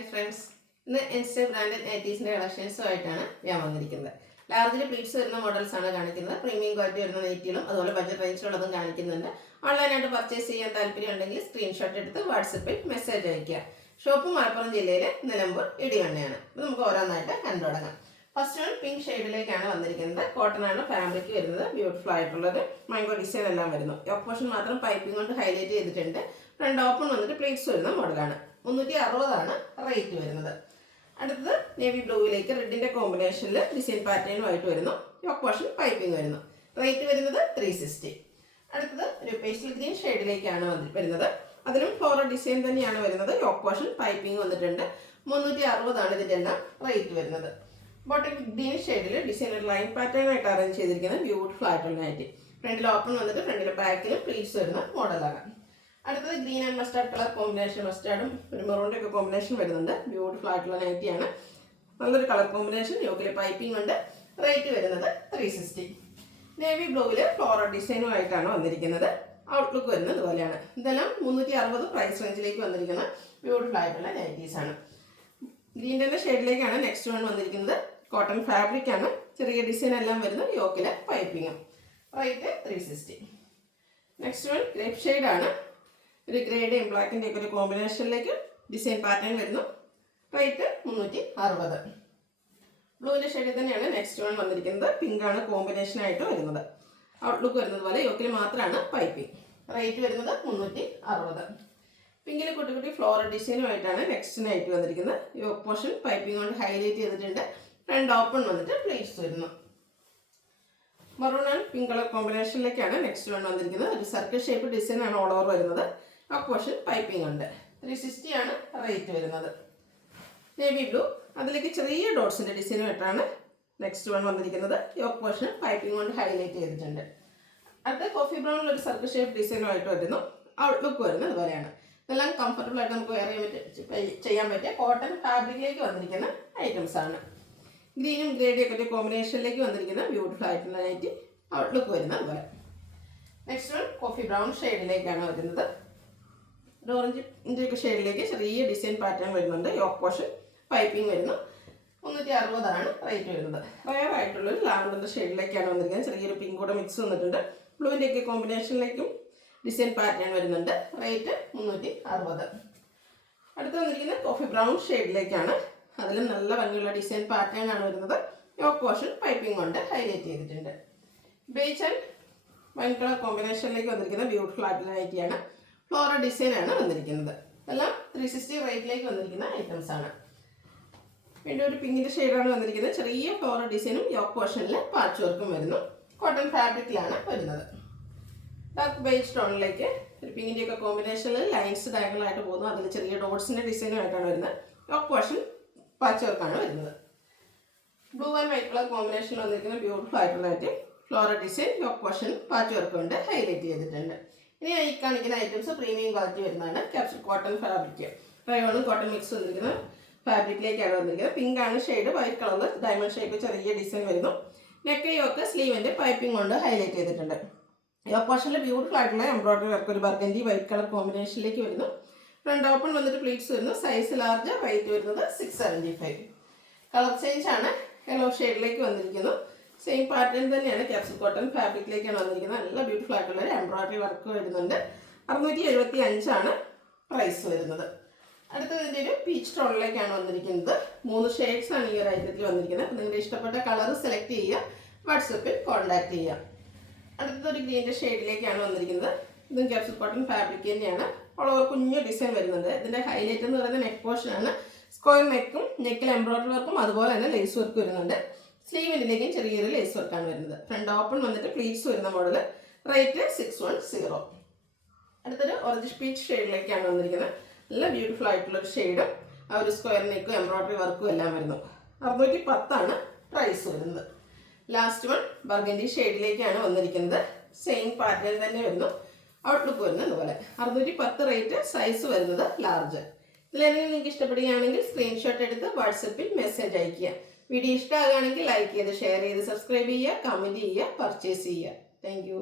Hi friends, ഇന്ന് insta branded നൈറ്റീസിൻ്റെ കളക്ഷൻസുമായിട്ടാണ് ഞാൻ വന്നിരിക്കുന്നത്. ലാർജിൽ പ്ലീറ്റ്സ് വരുന്ന മോഡൽസ് ആണ് കാണിക്കുന്നത്. പ്രീമിയം ക്വാളിറ്റി വരുന്ന നൈറ്റികളും അതുപോലെ ബഡ്ജറ്റ് റേഞ്ചിലുള്ളതും കാണിക്കുന്നുണ്ട്. ഓൺലൈനായിട്ട് പർച്ചേസ് ചെയ്യാൻ താല്പര്യം ഉണ്ടെങ്കിൽ സ്ക്രീൻഷോട്ട് എടുത്ത് വാട്സപ്പിൽ മെസ്സേജ് അയയ്ക്കുക. ഷോപ്പ് മലപ്പുറം ജില്ലയിലെ നിലമ്പൂർ ഇടിവണ്ണയാണ്. ഇത് നമുക്ക് ഓരോന്നായിട്ട് കണ്ടു തുടങ്ങാം. ഫസ്റ്റ് വൺ പിങ്ക് ഷെയ്ഡിലേക്കാണ് വന്നിരിക്കുന്നത്. കോട്ടൺ ആണ് ഫാബ്രിക് വരുന്നത്. ബ്യൂട്ടിഫുൾ ആയിട്ടുള്ളത് മാംഗോ ഡിസൈൻ എല്ലാം വരുന്നു. യോക്ക് പോർഷൻ മാത്രം പൈപ്പിംഗ് കൊണ്ട് ഹൈലൈറ്റ് ചെയ്തിട്ടുണ്ട്. ഫ്രണ്ട് ഓപ്പൺ വന്നിട്ട് പ്ലീറ്റ്സ് വരുന്ന മോഡലാണ്. 360 റേറ്റ് വരുന്നത്. അടുത്തത് നേവി ബ്ലൂവിലേക്ക് റെഡിൻ്റെ കോമ്പിനേഷനിൽ ഡിസൈൻ പാറ്റേണുമായിട്ട് വരുന്നു. യോക്ക് പോർഷൻ പൈപ്പിംഗ് വരുന്നു. റേറ്റ് വരുന്നത് 360. അടുത്തത് ഒരു പേസ്റ്റൽ ഗ്രീൻ ഷെയ്ഡിലേക്കാണ് വരുന്നത്. അതിലും ഫ്ലോറൽ ഡിസൈൻ തന്നെയാണ് വരുന്നത്. യോക്ക് പോർഷൻ പൈപ്പിംഗ് വന്നിട്ടുണ്ട്. 360 ഇതിൻ്റെ എല്ലാം റേറ്റ് വരുന്നത്. ബോട്ടിൽ ഗ്രീൻ ഷെയ്ഡിൽ ഡിസൈൻ ഒരു ലൈൻ പാറ്റേൺ ആയിട്ട് അറേഞ്ച് ചെയ്തിരിക്കുന്നത് ബ്യൂട്ടിഫുൾ ആയിട്ടുള്ള നൈറ്റി. ഫ്രണ്ടിൽ ഓപ്പൺ വന്നിട്ട് ഫ്രണ്ടിലെ ബാക്കിലും പ്ലീറ്റ്സ് വരുന്ന മോഡലാണ്. അടുത്തത് green and mustard colour combination, മസ്റ്റാർഡും ഒരു മെറൂണിൻ്റെ ഒക്കെ കോമ്പിനേഷൻ വരുന്നുണ്ട്. ബ്യൂട്ടിഫുൾ ആയിട്ടുള്ള നൈറ്റിയാണ്. നല്ലൊരു കളർ കോമ്പിനേഷൻ. യോക്കിലെ പൈപ്പിംഗ് ഉണ്ട്. റേറ്റ് വരുന്നത് 360. നേവി ബ്ലൂവിൽ ഫ്ലോറൽ ഡിസൈനുമായിട്ടാണ് വന്നിരിക്കുന്നത്. ഔട്ട്ലുക്ക് വരുന്നത് ഇതുപോലെയാണ്. ഇതെല്ലാം 360 പ്രൈസ് റേഞ്ചിലേക്ക് വന്നിരിക്കുന്ന ബ്യൂട്ടിഫുൾ ആയിട്ടുള്ള നൈറ്റീസാണ്. ഗ്രീൻ തന്നെ ഷെയ്ഡിലേക്കാണ് നെക്സ്റ്റ് വൺ വന്നിരിക്കുന്നത്. കോട്ടൺ ഫാബ്രിക് ആണ്. ചെറിയ ഡിസൈൻ എല്ലാം വരുന്നു. യോക്കിലെ പൈപ്പിങ്ങും. റേറ്റ് 360. നെക്സ്റ്റ് വൺ ഗ്രേപ്പ് ഷെയ്ഡാണ്. ഒരു ഗ്രേഡേയും ബ്ലാക്കിൻ്റെ ഒക്കെ ഒരു കോമ്പിനേഷനിലേക്ക് ഡിസൈൻ പാറ്റേൺ വരുന്നു. റേറ്റ് 360. ബ്ലൂവിൻ്റെ ഷെയ്ഡിൽ തന്നെയാണ് നെക്സ്റ്റ് വൺ വന്നിരിക്കുന്നത്. പിങ്ക് ആണ് കോമ്പിനേഷനായിട്ട് വരുന്നത്. ഔട്ട്ലുക്ക് വരുന്നത് പോലെ യോക്കിൽ മാത്രമാണ് പൈപ്പിംഗ്. റേറ്റ് വരുന്നത് 360. പിങ്കിൽ കുട്ടി കുട്ടി ഫ്ലോറൽ ഡിസൈനുമായിട്ടാണ് നെക്സ്റ്റ് നൈറ്റ് വന്നിരിക്കുന്നത്. യോക്ക് പോർഷൻ പൈപ്പിംഗ് കൊണ്ട് ഹൈലൈറ്റ് ചെയ്തിട്ടുണ്ട്. ഫ്രണ്ട് ഓപ്പൺ വന്നിട്ട് പ്ലീറ്റ്സ് വരുന്നു. മറൂൺ ആൻഡ് പിങ്ക് കളർ കോമ്പിനേഷനിലേക്കാണ് നെക്സ്റ്റ് വൺ വന്നിരിക്കുന്നത്. ഒരു സർക്കിൾ ഷേപ്പ് ഡിസൈൻ ആണ് ഓൾ ഓവർ വരുന്നത്. യോക്ക് പോർഷൻ പൈപ്പിംഗ് ഉണ്ട്. 360 ആണ് റേറ്റ് വരുന്നത്. നേവി ബ്ലൂ, അതിലേക്ക് ചെറിയ ഡോട്ട്സിൻ്റെ ഡിസൈനുമായിട്ടാണ് നെക്സ്റ്റ് വൺ വന്നിരിക്കുന്നത്. യോക്ക് പോർഷൻ പൈപ്പിംഗ് കൊണ്ട് ഹൈലൈറ്റ് ചെയ്തിട്ടുണ്ട്. അടുത്ത കോഫി ബ്രൗണിൽ ഒരു സർക്കിൾ ഷേപ്പ് ഡിസൈനുമായിട്ട് വരുന്നു. ഔട്ട്ലുക്ക് വരുന്നത് ഇതുപോലെയാണ്. ഇതെല്ലാം കംഫർട്ടബിൾ ആയിട്ട് നമുക്ക് വെയർ ചെയ്യാൻ പറ്റിയ കോട്ടൺ ഫാബ്രിക്കിലേക്ക് വന്നിരിക്കുന്ന ഐറ്റംസ് ആണ്. ഗ്രീനും ഗ്രേഡിയും ഒക്കെ കോമ്പിനേഷനിലേക്ക് വന്നിരിക്കുന്ന ബ്യൂട്ടിഫുൾ ആയിട്ടുള്ള നൈറ്റി. ഔട്ട്ലുക്ക് വരുന്ന അതുപോലെ. നെക്സ്റ്റ് വൺ കോഫി ബ്രൗൺ ഷെയ്ഡിലേക്കാണ് വരുന്നത്. ഒരു ഓറഞ്ചിൻ്റെ ഒക്കെ ഷെയ്ഡിലേക്ക് ചെറിയ ഡിസൈൻ പാറ്റേൺ വരുന്നുണ്ട്. യോക്ക് പോർഷൻ പൈപ്പിംഗ് വരുന്നു. 360 റേറ്റ് വരുന്നത്. റയർ ആയിട്ടുള്ളൊരു ലാവൻഡർ ഷെയ്ഡിലേക്കാണ് വന്നിരിക്കുന്നത്. ചെറിയൊരു പിങ്ക് കൂടെ മിക്സ് വന്നിട്ടുണ്ട്. ബ്ലൂവിൻ്റെ ഒക്കെ കോമ്പിനേഷനിലേക്കും ഡിസൈൻ പാറ്റേൺ വരുന്നുണ്ട്. റേറ്റ് 360. അടുത്ത് വന്നിരിക്കുന്നത് കോഫി ബ്രൗൺ ഷെയ്ഡിലേക്കാണ്. അതിലും നല്ല ഭംഗിയുള്ള ഡിസൈൻ പാറ്റേൺ ആണ് വരുന്നത്. യോക്ക് പോർഷൻ പൈപ്പിംഗ് കൊണ്ട് ഹൈലൈറ്റ് ചെയ്തിട്ടുണ്ട്. ബേജ് ആൻഡ് വൈൻ കളർ കോമ്പിനേഷനിലേക്ക് വന്നിരിക്കുന്ന ബ്യൂട്ടിഫുൾ ആയിട്ടുള്ള നൈറ്റിയാണ്. ഫ്ലോറൽ ഡിസൈൻ ആണ് വന്നിരിക്കുന്നത്. എല്ലാം 360 റേറ്റിലേക്ക് വന്നിരിക്കുന്ന ഐറ്റംസ് ആണ്. വീണ്ടും ഒരു പിങ്കിൻ്റെ ഷെയ്ഡാണ് വന്നിരിക്കുന്നത്. ചെറിയ ഫ്ലോറൽ ഡിസൈനും യോക്ക് പോർഷനിൽ പാച്ച് വർക്കും വരുന്നു. കോട്ടൺ ഫാബ്രിക്കിലാണ് വരുന്നത്. ഡാർക്ക് ബേജ് ടോണിലേക്ക് ഒരു പിങ്കിൻ്റെ ഒക്കെ കോമ്പിനേഷനിൽ ലൈൻസ് ഡയഗണലായിട്ട് പോകുന്നു. അതിൽ ചെറിയ ഡോട്ട്സിൻ്റെ ഡിസൈനുമായിട്ടാണ് വരുന്നത്. യോക്ക് പോർഷൻ പാച്ച് വർക്കാണ് വരുന്നത്. ബ്ലൂ ആൻഡ് വൈറ്റ് കളർ കോമ്പിനേഷനിൽ വന്നിരിക്കുന്ന ബ്യൂട്ടിഫുൾ ആയിട്ടുള്ള item. Floral design, yoke portion patch work കൊണ്ട് ഹൈലൈറ്റ് ചെയ്തിട്ടുണ്ട്. ഇനി ഈ കാണിക്കുന്ന ഐറ്റംസ് പ്രീമിയം ക്വാളിറ്റി വരുന്നതാണ്. Capsule cotton fabric. റയോണും കോട്ടൺ മിക്സ് വന്നിരിക്കുന്ന ഫാബ്രിക്കിലേക്കാണ് വന്നിരിക്കുന്നത്. പിങ്ക് ആണ് ഷെയ്ഡ്. വൈറ്റ് കളറിൽ ഡയമണ്ട് ഷേപ്പ് ചെറിയ ഡിസൈൻ വരുന്നു. നെക്ക് യോക്ക് സ്ലീവിൻ്റെ പൈപ്പിംഗ് കൊണ്ട് ഹൈലൈറ്റ് ചെയ്തിട്ടുണ്ട്. യോക്ക് പോർഷനിൽ ബ്യൂട്ടിഫുൾ ആയിട്ടുള്ള എംബ്രോയിഡറി വർക്ക് ഒരു ബർഗൻഡി വൈറ്റ് കളർ കോമ്പിനേഷനിലേക്ക് വരുന്നു. ഫ്രണ്ട് ഓപ്പൺ വന്നിട്ട് പ്ലീറ്റ്സ് വരുന്നു. Size large. റേറ്റ് വരുന്നത് 675. കളർ ചേഞ്ച് ആണ്. യെല്ലോ ഷെയ്ഡിലേക്ക് വന്നിരിക്കുന്നു. സെയിം പാറ്റേൺ തന്നെയാണ്. ക്യാപ്സൂൾ കോട്ടൺ ഫാബ്രിക്കിലേക്കാണ് വന്നിരിക്കുന്നത്. നല്ല ബ്യൂട്ടിഫുൾ ആയിട്ടുള്ള എംബ്രോയിഡറി വർക്ക് വരുന്നുണ്ട്. 675 പ്രൈസ് വരുന്നത്. അടുത്തത് ഇതിൻ്റെ ഒരു പീച്ച് ടോണിലേക്കാണ് വന്നിരിക്കുന്നത്. 3 ഷെയ്ഡ്സ് ആണ് ഈ ഒരു ഐറ്റത്തിൽ വന്നിരിക്കുന്നത്. നിങ്ങളുടെ ഇഷ്ടപ്പെട്ട കളർ സെലക്ട് ചെയ്യുക. വാട്സപ്പിൽ കോൺടാക്ട് ചെയ്യുക. അടുത്തതൊരു ഗ്രീൻ്റെ ഷെയ്ഡിലേക്കാണ് വന്നിരിക്കുന്നത്. ഇതും ക്യാപ്സൂൾ കോട്ടൺ ഫാബ്രിക് തന്നെയാണ്. ഓൾ ഓവർ കുഞ്ഞു ഡിസൈൻ വരുന്നുണ്ട്. ഇതിൻ്റെ ഹൈലൈറ്റ് എന്ന് പറയുന്നത് നെക്ക് പോർഷനാണ്. സ്ക്വയർ നെക്കും നെക്കിൽ എംബ്രോയിഡറി വർക്കും അതുപോലെ തന്നെ ലേസ് വർക്ക് വരുന്നുണ്ട്. സ്ലീവിൻ്റെലേക്കും ചെറിയൊരു ലേസ് വർക്കാണ് വരുന്നത്. ഫ്രണ്ട് ഓപ്പൺ വന്നിട്ട് പ്ലീറ്റ്സ് വരുന്ന മോഡൽ. റേറ്റ് 610. അടുത്തൊരു ഓറഞ്ച് പീച്ച് ഷെയ്ഡിലേക്കാണ് വന്നിരിക്കുന്നത്. നല്ല ബ്യൂട്ടിഫുൾ ആയിട്ടുള്ളൊരു ഷെയ്ഡും ആ ഒരു സ്ക്വയർ നെക്കും എംബ്രോയിഡറി വർക്കും എല്ലാം വരുന്നു. 610 പ്രൈസ് വരുന്നത്. ലാസ്റ്റ് വൺ ബർഗൻഡി ഷെയ്ഡിലേക്കാണ് വന്നിരിക്കുന്നത്. സെയിം പാറ്റേൺ തന്നെ വരുന്നു. ഔട്ട്ലുക്ക് വരുന്നത് ഇതുപോലെ. 610 റേറ്റ്. സൈസ് വരുന്നത് ലാർജ്. ഇതിലേതെങ്കിലും നിങ്ങൾക്ക് ഇഷ്ടപ്പെടുകയാണെങ്കിൽ സ്ക്രീൻഷോട്ട് എടുത്ത് വാട്സപ്പിൽ മെസ്സേജ് അയയ്ക്കുക. വീഡിയോ ഇഷ്ടമാകുകയാണെങ്കിൽ ലൈക്ക് ചെയ്ത് ഷെയർ ചെയ്ത് സബ്സ്ക്രൈബ് ചെയ്യുക, കമൻറ്റ് ചെയ്യുക, പർച്ചേസ് ചെയ്യുക. Thank you.